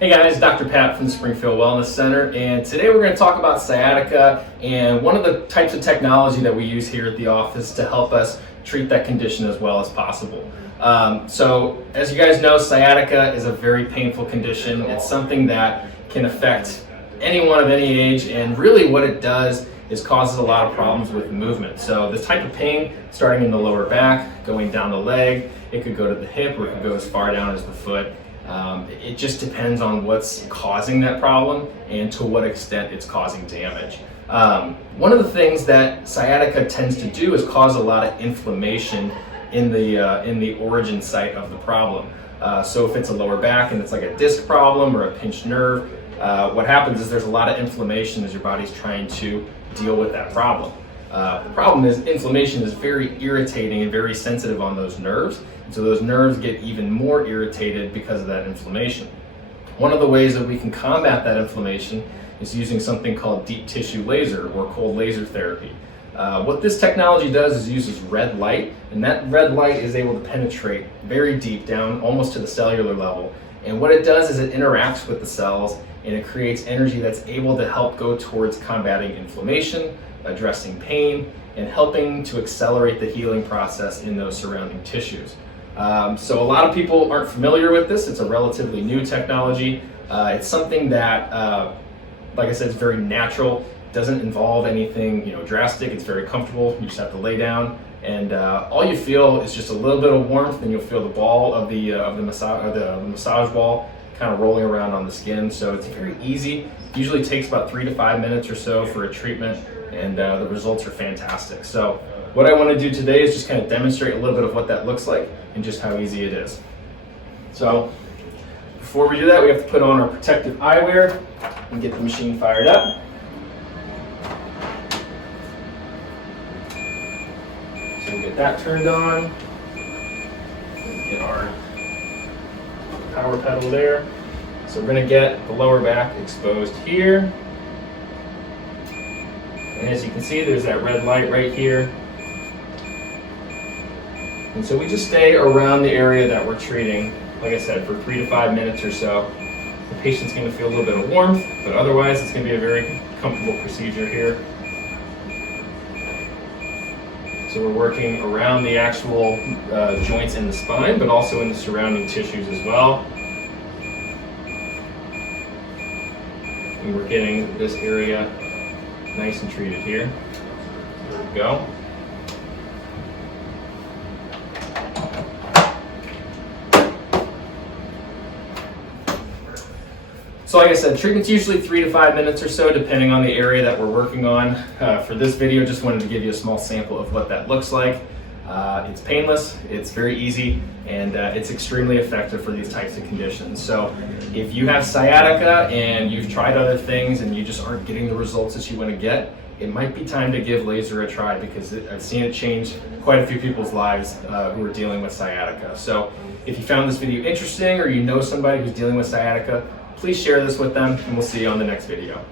Hey guys, Dr. Pat from the Springfield Wellness Center, and today we're going to talk about sciatica and one of the types of technology that we use here at the office to help us treat that condition as well as possible. So as you guys know, sciatica is a very painful condition. It's something that can affect anyone of any age, and really what it does is causes a lot of problems with movement. So this type of pain, starting in the lower back, going down the leg, it could go to the hip or it could go as far down as the foot. It just depends on what's causing that problem and to what extent it's causing damage. One of the things that sciatica tends to do is cause a lot of inflammation in the origin site of the problem. So if it's a lower back and it's like a disc problem or a pinched nerve, what happens is there's a lot of inflammation as your body's trying to deal with that problem. The problem is inflammation is very irritating and very sensitive on those nerves. So those nerves get even more irritated because of that inflammation. One of the ways that we can combat that inflammation is using something called deep tissue laser or cold laser therapy. What this technology does is uses red light, and that red light is able to penetrate very deep down, almost to the cellular level. And what it does is it interacts with the cells and it creates energy that's able to help go towards combating inflammation, addressing pain, and helping to accelerate the healing process in those surrounding tissues. So a lot of people aren't familiar with this. It's a relatively new technology. It's something that, like I said, is very natural. Doesn't involve anything, drastic. It's very comfortable. You just have to lay down, and all you feel is just a little bit of warmth, and you'll feel the ball of the massage ball kind of rolling around on the skin. So it's very easy. Usually takes about 3 to 5 minutes or so for a treatment, and the results are fantastic. So what I want to do today is just kind of demonstrate a little bit of what that looks like and just how easy it is. So before we do that, we have to put on our protective eyewear and get the machine fired up. So we'll get that turned on. Get our power pedal there. So we're going to get the lower back exposed here. And as you can see, there's that red light right here. And so we just stay around the area that we're treating, like I said, for 3 to 5 minutes or so. The patient's going to feel a little bit of warmth, but otherwise it's going to be a very comfortable procedure here. So we're working around the actual joints in the spine, but also in the surrounding tissues as well. And we're getting this area nice and treated here. There we go. So like I said, treatment's usually 3 to 5 minutes or so, depending on the area that we're working on. For this video, just wanted to give you a small sample of what that looks like. It's painless, it's very easy, and it's extremely effective for these types of conditions. So if you have sciatica and you've tried other things and you just aren't getting the results that you want to get, it might be time to give laser a try, because I've seen it change quite a few people's lives who are dealing with sciatica. So if you found this video interesting, or you know somebody who's dealing with sciatica, please share this with them, and we'll see you on the next video.